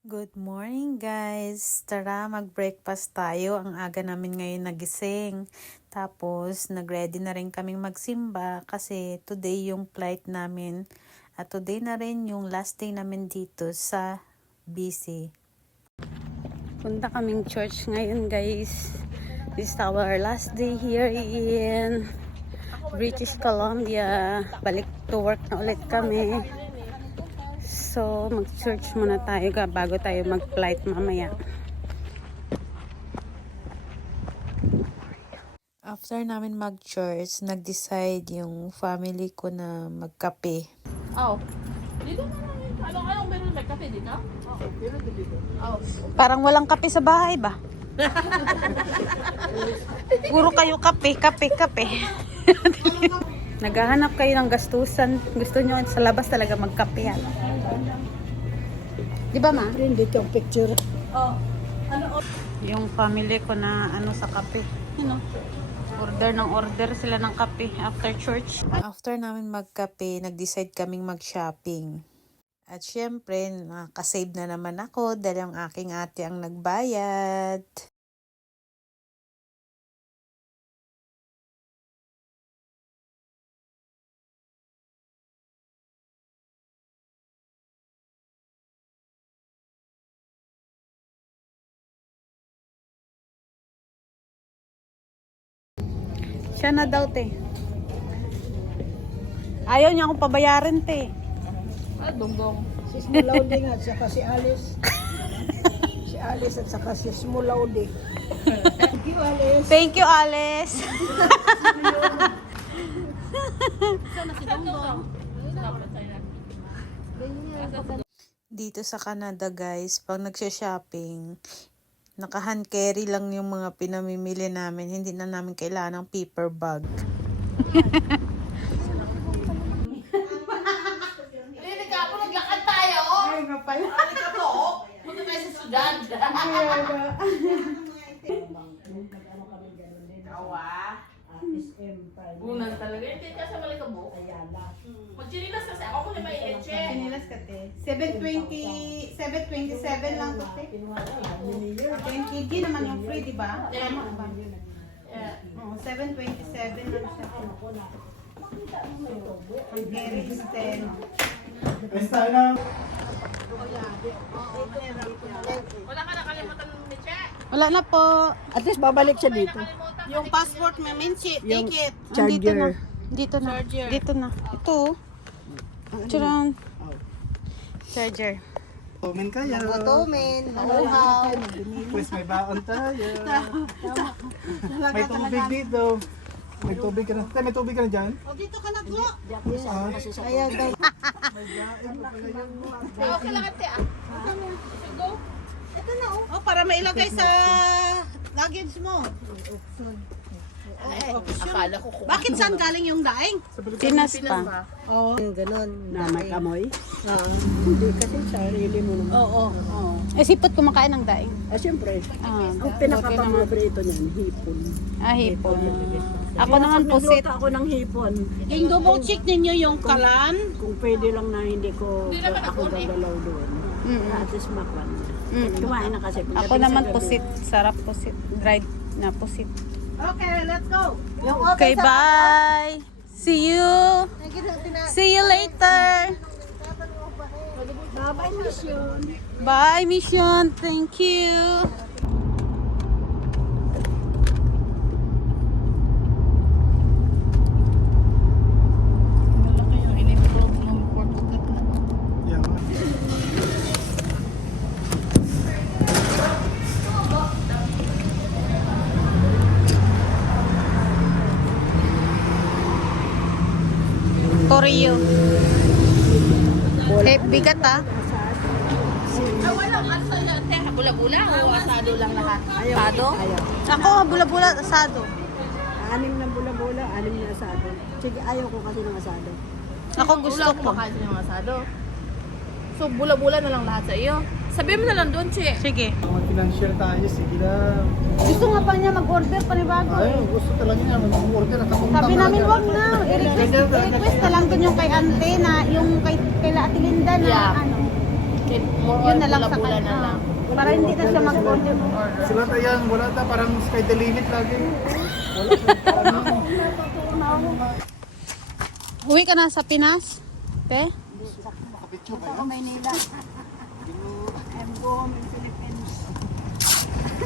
Good morning guys! Tara mag-breakfast tayo. Ang aga namin ngayon nagising. Tapos nag-ready na rin kaming magsimba kasi today yung flight namin. At today na rin yung last day namin dito sa BC. Punta kaming church ngayon guys. This is our last day here in British Columbia. Balik to work na ulit kami. So, mag-church muna tayo bago tayo mag-flight mamaya. After namin mag-church, nag-decide yung family ko na magkape. Oh. Dito na lang yun. Anong meron may kape dito? Oo. Meron dito. Oh. Parang walang kape sa bahay ba? Puro kayo kape. Naghahanap kayo ng gastusan. Gusto nyo sa labas talaga magkape yan. Di ba ma? Hindi yung picture. Oh. Ano? Yung family ko na sa kape. Order sila ng kape after church. After namin magkape, nag-decide kaming mag-shopping. At syempre, nakasave na naman ako dahil ang aking ate ang nagbayad. Siya na daw, te. Ayaw niya akong pabayaran, te. Ah, bongbong. Si Smulaudi at saka si Alice. Si Alice at saka si Smulaudi. Thank you, Alice. Thank you, Alice. Sana si Bongbong. Dito sa Canada, guys, pag nagsha-shopping, naka-hand carry lang yung mga pinamimili namin. Hindi na namin kailangan ng paper bag. Hindi ka po, naglakad tayo. Ay, nga pala. Hindi ka po. Punta tayo sa Sudan. Awa. Unan talaga. Hindi ka sa Malikabo. Mag-chinilas kasi ako kung may eche. Pinilas ka, te. 727 lang to, te. 10 kg naman yung free, di ba? Tama ba? Oo, 727 lang siya. Ang carry is 10. Wala ka nakalimutan ng meche. Wala na po. At least babalik siya dito. Yung passport, may minchi, Yung take it. Dito na. charger. Dito na. Charger. Dito na. Ito. Charang. Charger. Tumin kayo. Gutumin, maluhaw. Pues may baon tayo. May tubig dito. May tubig ka na. Tay, may tubig ka na dyan? O, dito ka na po. Kaya daw. Okay lang ate ah. Ito na, oh. Oh, para mailagay sa luggage mo. Akala ko kung Bakit saan galing yung daing? Pinas pa. Oo. Ganon. Na may kamoy? Hindi kasi sarili mo naman. Oo. Eh, sipot kumakain ng daing. Siyempre. Ah, Ang pinaka-paborito niyan, hipon. hipon. Ako naman pusit. Nagluto ako ng hipon. Yung double check ninyo yung kalan. Kung pwede lang na hindi ko naman ako ako, eh. gagalaw doon. At least makwan. Kumain na kasi. Ako naman pusit. Sarap pusit. Dried na pusit. Okay, let's go. Yung Okay, bye! See you! See you later! Bye-bye, mission. Bye, Mission! Thank you! Yeah. Koreo. Bigat ah. Ah, walang asa ate. Bula-bula o asado lang lahat? Asado? Ako, bula-bula, asado. 6 na bula-bula, 6 na asado. Sige, ayaw ko kasi ng asado. Ako gusto Wala ko. kumakain sa yung asado. So bula-bula na lang lahat sa iyo. Sabihin mo na lang doon, Che. Sige. Mga financial tayo, sige lang. Gusto nga pa niya mag-order panibago. Ay, gusto talaga niya. Mag-order at ako. Sabi namin, wag na. I-request na lang dun yung kay Ante na, yung kay Ate Linda na, Yeah. ano. More Yun on na lang sa bula-bula kanya. na lang. Para hindi na siya mag-order. Sila tayo wala ta, parang sky the limit lagi. Uwi ka na sa Pinas? Te? Sa Maynila. I'm home in Philippines.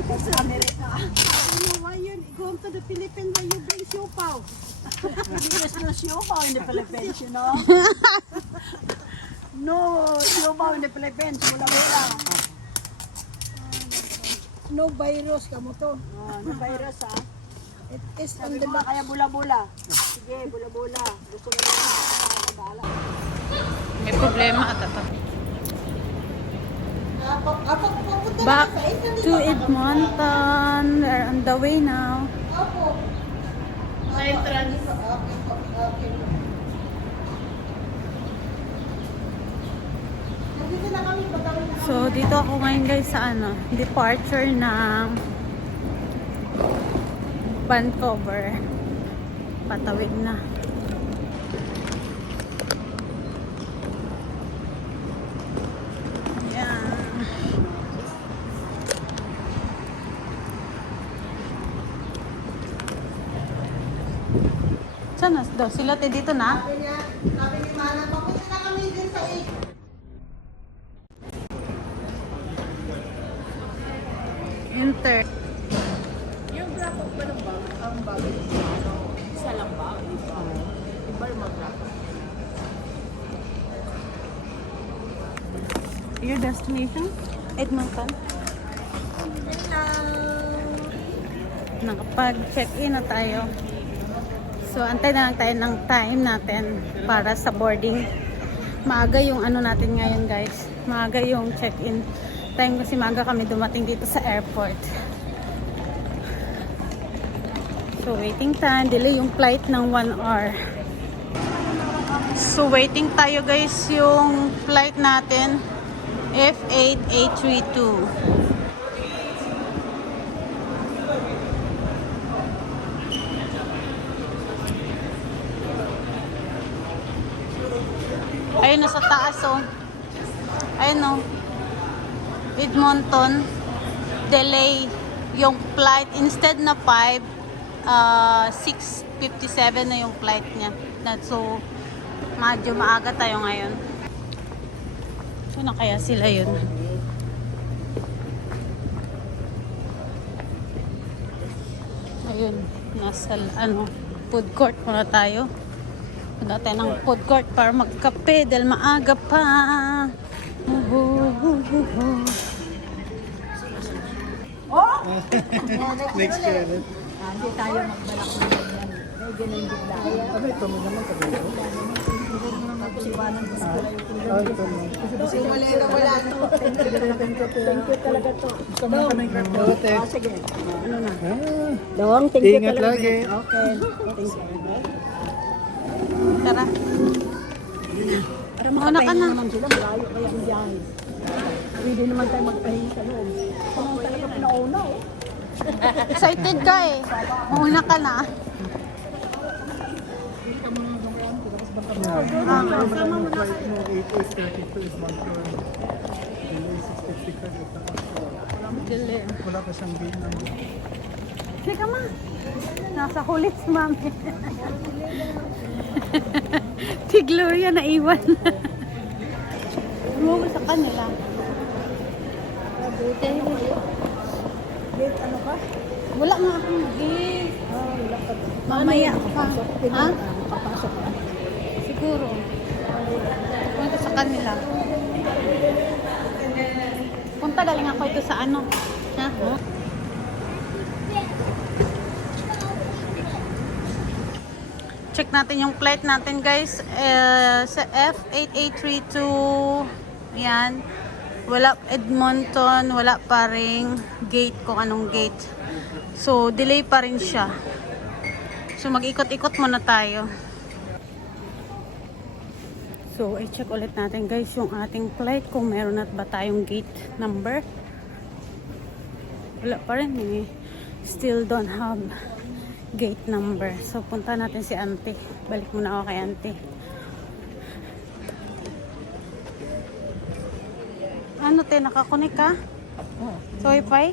Sa Amerika. You know why you go to the Philippines when you bring siopaw? Because no siopaw in the Philippines, you know? No siopaw in the Philippines. Bula-bula. No virus ka mo to. No virus ha. It is on the back. Kaya bula-bula. Sige, bula-bula. Gusto mo na May problema ata to. Back to Edmonton. We're on the way now. Sa entrance. So, dito ako ngayon guys sa departure ng Vancouver. Patawid na. Ayan. Saan na daw? Sila dito na? Enter. Yung drop off ba ng bag? Ang bag? Isa lang ba? Iba yung mag-drop off. Your destination? Edmonton. Nakapag-check-in na tayo. So, antay na lang tayo ng time natin para sa boarding. Maaga yung natin ngayon guys. Maaga yung check-in time kasi maaga kami dumating dito sa airport. So, waiting time. Delay yung flight ng 1 hour. So, waiting tayo guys yung flight natin. F8832. Ayun, nasa taas oh. Ayun oh. Edmonton. Delay yung flight. Instead na 5, 6:57 na yung flight niya. So, medyo maaga tayo ngayon. So, na kaya sila yun? Ayun, nasa food court muna tayo. Punta tayo ng food court para magkape dahil maaga pa. Next year. Hindi tayo magbalak na yan. May ganun bigla. Ano ito mo naman sa dito? Tapos iwanan ko sa pala yung Ah, ito mo. Kasi wala to. Thank you talaga to. Gusto mo kami grab daw, te. Sige. Ano na? Ah, Dawang, thank you Ingat talaga. lagi. Okay. Thank you. Tara. Para Mauna ka makapahinga na. naman sila, malayo kaya ang biyahe. Pwede naman tayo magpahinga sa loob. Kung talaga pinauna eh. Excited ka eh. Mauna ka na. Kasama mo flight mo 8:32 is Vancouver. Delay 6:55. Dili. Wala pa siyang gate number. Hindi ka ma. Nasa hulit si mami. Si Gloria naiwan. Umuwi sa kanila. Gate ano ka? Wala nga akong gate. Wala ka. Mamaya pa. Ha? Kapasok ka. Siguro. Punta sa kanila. Punta galing ako ito sa ano. Ha? Check natin yung flight natin guys. Sa F8832. Yan. Wala Edmonton. Wala pa ring gate kung anong gate. So, delay pa rin siya. So, mag-ikot-ikot muna tayo. So, i-check ulit natin guys yung ating flight kung meron na ba tayong gate number. Wala pa rin eh. Still don't have gate number. So, punta natin si auntie. Balik muna ako kay auntie. te? Nakakunik ka? Sa Wi-Fi?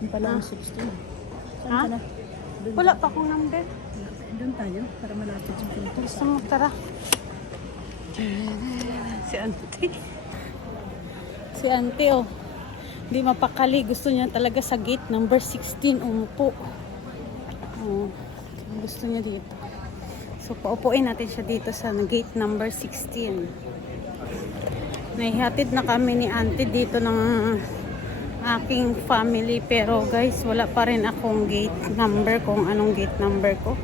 Yung pala ang 16. Ha? Wala pa akong number. Doon tayo para malapit sa pinto. Gusto mo, tara. Si auntie. Si auntie, oh. Hindi mapakali. Gusto niya talaga sa gate number 16. Umupo. Oh. Gusto niya dito. So, paupuin natin siya dito sa gate number 16. Nahihatid na kami ni auntie dito ng aking family. Pero guys, wala pa rin akong gate number kung anong gate number ko.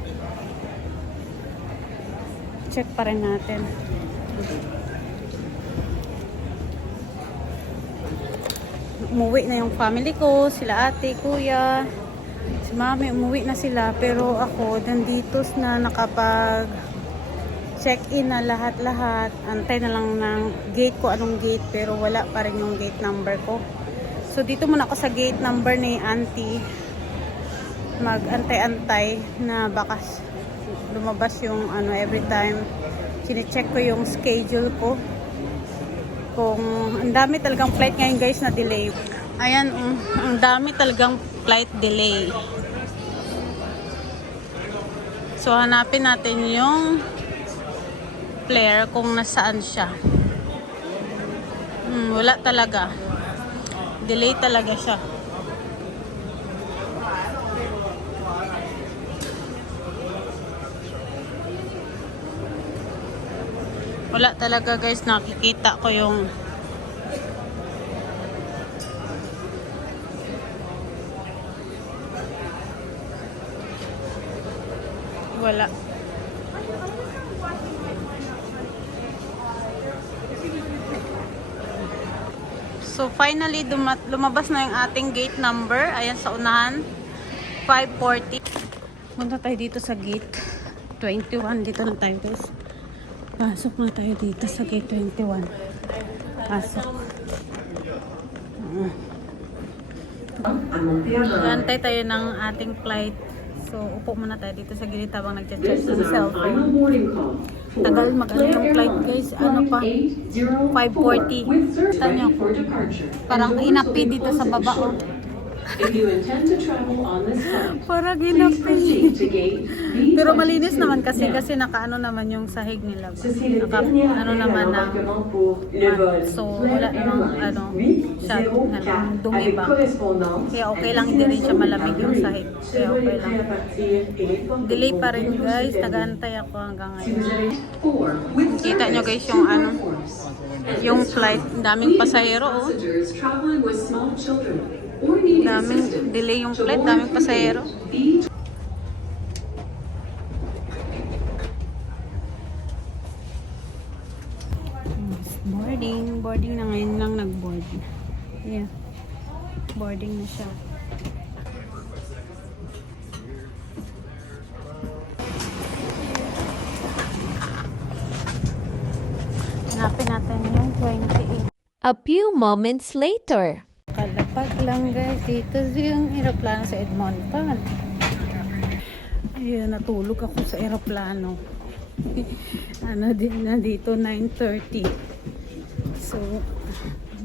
Check pa rin natin. Umuwi na yung family ko, sila ate, kuya, si mami, umuwi na sila. Pero ako, nandito na nakapag check-in na lahat-lahat. Antay na lang ng gate ko, anong gate, pero wala pa rin yung gate number ko. So, dito muna ako sa gate number ni auntie. Mag-antay-antay na baka lumabas yung ano, every time. Sine-check ko yung schedule ko. Kung ang dami talagang flight ngayon guys na delay. Ayan, ang dami talagang flight delay. So hanapin natin yung flare kung nasaan siya. Wala talaga. Delay talaga siya. Wala talaga guys, nakikita ko yung wala. So finally lumabas na yung ating gate number. Ayan sa unahan, 540. Punta tayo dito sa gate 21. Dito na tayo guys. Pasok na tayo dito sa gate 21. Pasok. Antay tayo ng ating flight. So, upo muna tayo dito sa gilid habang nag-chat-chat ng cellphone. Tagal mag-ano yung flight guys. Ano pa? 5:40. Tanyo ko. Parang inapi dito sa baba. Oh. If you intend to travel on this flight, Parang please inapi. proceed to gate B. Pero malinis naman kasi nakaano naman yung sahig nila. Naka, ano naman ng so wala namang ano siya dumi ba. Kaya okay lang, hindi rin siya malamig yung sahig. Kaya okay lang. Delay pa rin guys. Nag-aantay ako hanggang ngayon. Kita nyo guys yung ano yung flight. Daming pasahero oh. Passengers traveling with small children or needing Daming assistance delay yung to flight. board Daming to pasahero. gate B. Boarding na ngayon lang nag-board. Yeah. Boarding na siya. Hanapin natin yung 28. A few moments later. Kalapag lang guys. Dito yung aeroplano sa Edmonton. Ayun, natulog ako sa aeroplano. Ano din na dito 9:30. So,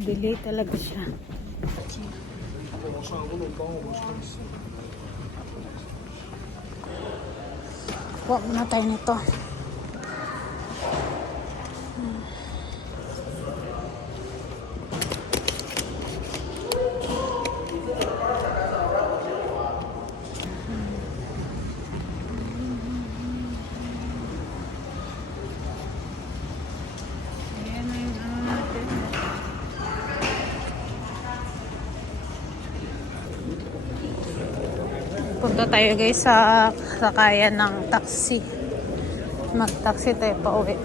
delay talaga siya. Huwag muna tayo nito. Ayan na yung ano natin. Punta tayo guys sa sakayan ng taxi. Mag-taxi tayo pa uwi.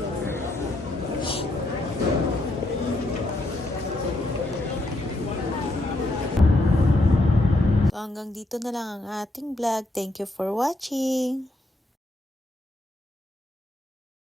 So hanggang dito na lang ang ating vlog. Thank you for watching.